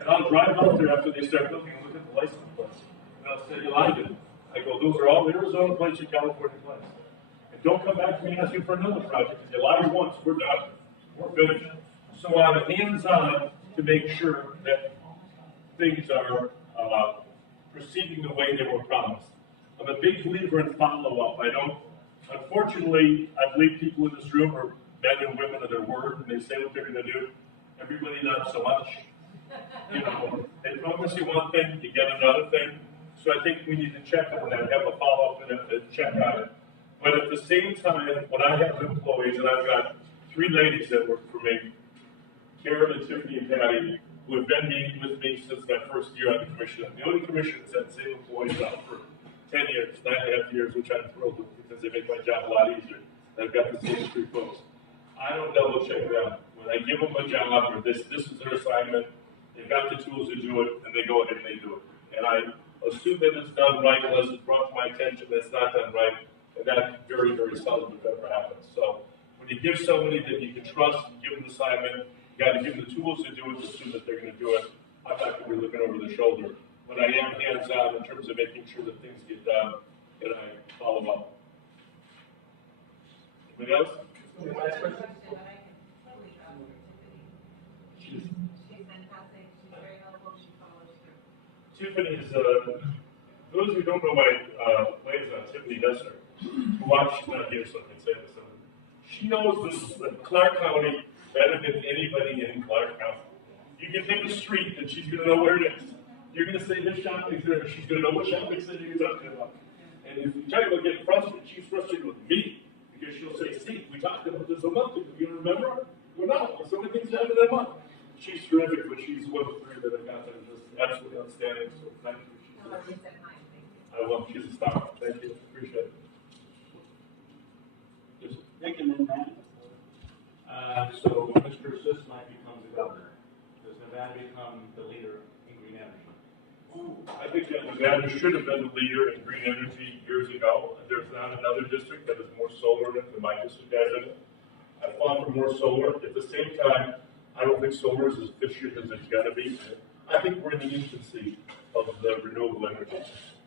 And I'll drive out there after they start building and look at the license plates. And I'll say, you lied to me. I go, those are all Arizona plates and California plates. And don't come back to me and ask me for another project. If you lied once, we're done. We're finished. So I'm hands-on to make sure that things are proceeding the way they were promised. I'm a big believer in follow-up. Unfortunately, I believe people in this room are men and women of their word, and they say what they're going to do. Everybody not so much. You know, they promise you one thing, you get another thing. So I think we need to check on that, have a follow-up and a check on it. But at the same time, when I have employees, and I've got 3 ladies that work for me, Karen and Tiffany and Patty, who have been meeting with me since my first year on the commission. I'm the only commission that's had the same employees out for 10 years, 9.5 years, which I'm thrilled with because they make my job a lot easier. I've got the same 3 folks. I don't double check them. When I give them a job or this is their assignment, they've got the tools to do it, and they go ahead and they do it. And I assume that it's done right unless it's brought to my attention that it's not done right, and that very, very seldom if ever happens. So when you give somebody that you can trust and give them an assignment, you got to give them the tools to do it, assume that they're going to do it. I'm not going to be looking over the shoulder. But I am hands-on in terms of making sure that things get done and I follow up. Anybody else? Last question. She's fantastic. She's very helpful. She follows through. Tiffany is, those who don't know my liaison, Tiffany Dessner, who she's not here, so I can say this. She knows this Clark County better than anybody in Clark County. You can pick a street and she's going to know where it is. You're going to say this shopping center, she's going to know what shopping center you're talking about. And if you talk about getting frustrated, she's frustrated with me because she'll say, "See, we talked about this a month ago. You remember? Well, no, so many things happened that month." She's terrific, but she's one of the 3 that I've got that are just absolutely outstanding. So thank you. I will. She's a star. Thank you. Appreciate it. Yes. Nick and then Matt. So Mr. Sisolak becomes the governor. Does Nevada become the leader in green energy? I think that Nevada should have been the leader in green energy years ago. There's not another district that has more solar in it than my district has in it. I fought for more solar. At the same time, I don't think solar is as efficient as it's going to be. I think we're in the infancy of the renewable energy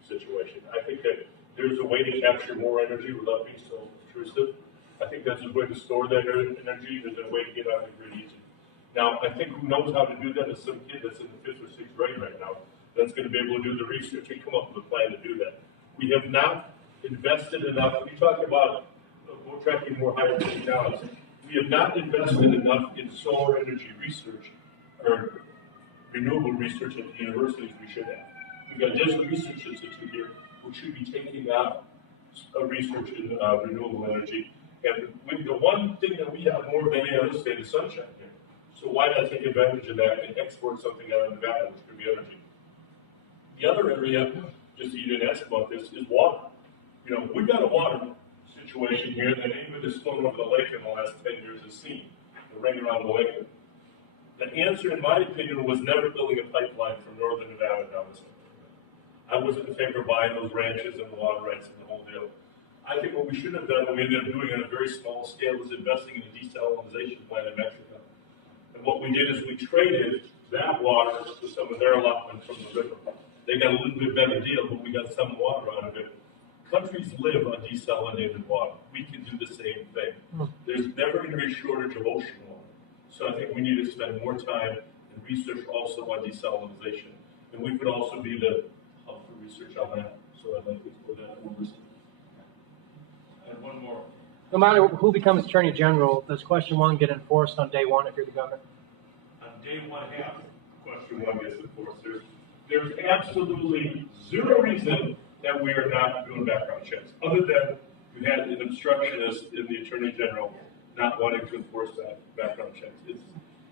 situation. I think that there's a way to capture more energy without being so intrusive. I think there's a way to store that energy. There's a way to get on the grid easy. Now, I think who knows how to do that is some kid that's in the 5th or 6th grade right now that's going to be able to do the research and come up with a plan to do that. We have not invested enough. We talk about attracting more high-energy talents. We have not invested enough in solar energy research or renewable research at the universities we should have. We've got Digital Research Institute here, which should be taking out research in renewable energy. And the one thing that we have more than any other state is sunshine here. So why not take advantage of that and export something out of Nevada, which could be energy? The other area, just so you didn't ask about this, is water. You know, we've got a water situation here that anybody that's flown over the lake in the last 10 years has seen, the ring around the lake. The answer, in my opinion, was never building a pipeline from northern Nevada down to southern Nevada. I wasn't in favor of buying those ranches and the water rights and the whole deal. I think what we should have done, and we ended up doing on a very small scale, was investing in a desalination plant in Mexico. And what we did is we traded that water to some of their allotment from the river. They got a little bit better deal, but we got some water out of it. Countries live on desalinated water. We can do the same thing. There's never going to be a shortage of ocean water. So I think we need to spend more time and research also on desalination. And we could also be the hub for research on that. So I'd like to explore that more. And one more. No matter who becomes Attorney General, does question 1 get enforced on day 1 if you're the governor? On day 1.5, question 1 gets enforced. There's absolutely zero reason that we are not doing background checks, other than you had an obstructionist in the Attorney General not wanting to enforce that background checks. It's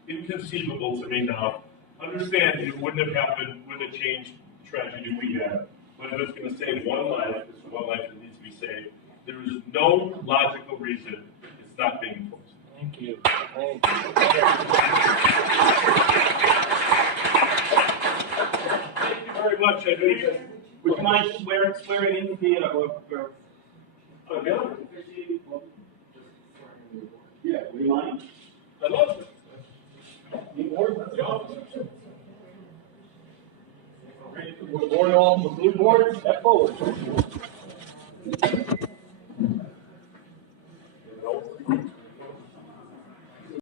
inconceivable to me now. Understand it wouldn't have happened, wouldn't have changed the tragedy we had. But if it's going to save one life, it's one life that needs to be saved. There is no logical reason it's not being enforced. Thank you. Thank you very much. I know you guys. Would you mind swearing in the Okay. Yeah, would you mind? I love it. We're going on the blue board, step forward.